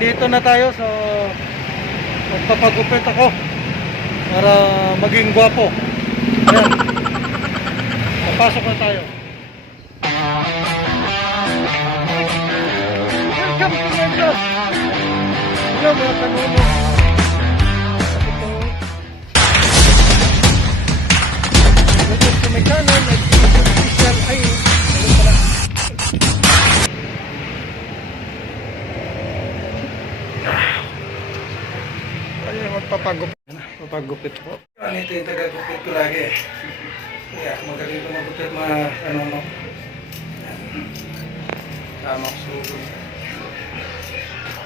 nandito na tayo. So magpapagupit ako para maging gwapo. Ayan, papasok na tayo. Welcome to my vlog. Hello mga kanuno. Welcome to my channel. Official ay ano pala. Papagupit ko. Ito yung tagagupit ko lagi. Kaya magaling ko magupit mga ano no. Tamang sugod.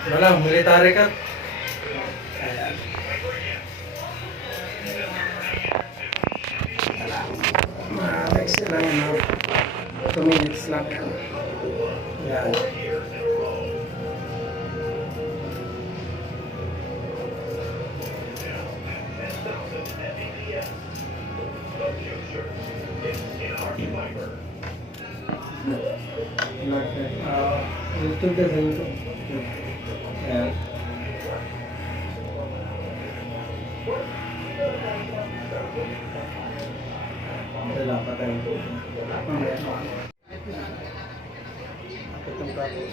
Wala, military cut. Ayan. Next lang yun. 2 minutes lang yan. Ayan. YouTube ka sa YouTube. Ayan. Wala pa tayo. Itong tapos.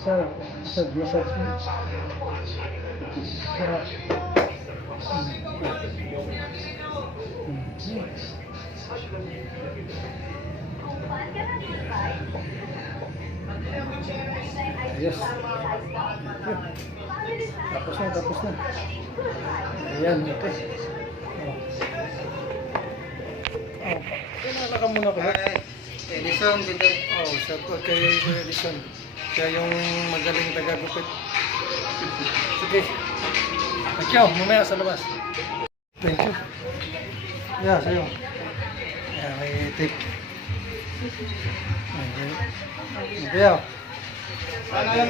Masad. Yes. Tapos na. Ayan, okay. Kinala ka muna ko. Edison, dito. Oh, shout out kay Edison. Siya yung magaling tagagupit. Sige. Ikaw, mamaya sa labas. Thank you. Yeah, sa'yo. Yeah, may tip. Ikaw.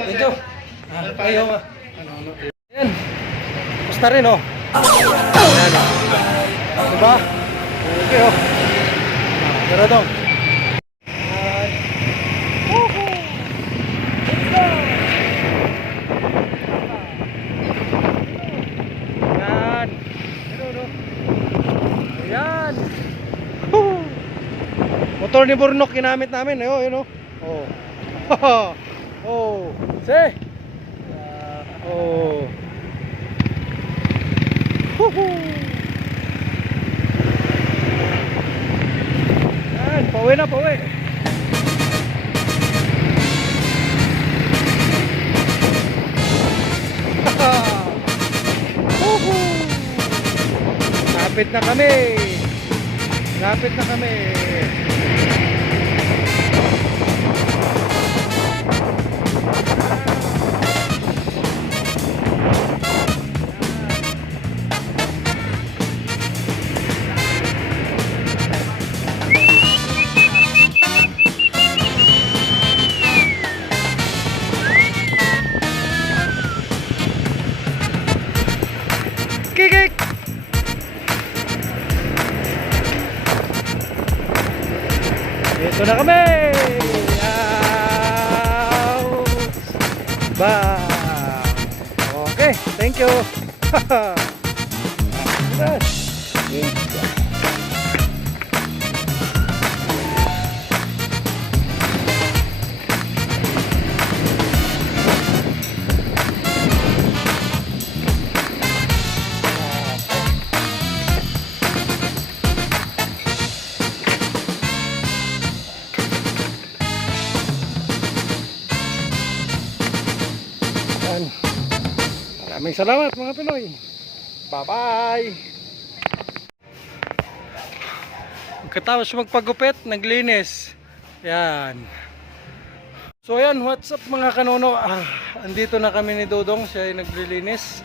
Ito. Ayaw nga. Ayan. Basta rin, oh. Ayan. Diba? Okay, oh. Pero dong. Motor ni Burnok ginamit namin, yun oh. Oh. Oh. See? Oh. Yan, pauwi na, pauwi. Lapit na kami. Lapit na kami. Kikik. Ito na kami. Bye. Okay, thank you. Maraming salamat mga Pinoy. Bye-bye. Katapos magpagupit, naglinis. Yan. So yan, what's up mga kanono? Andito na kami ni Dodong, siya ay naglilinis.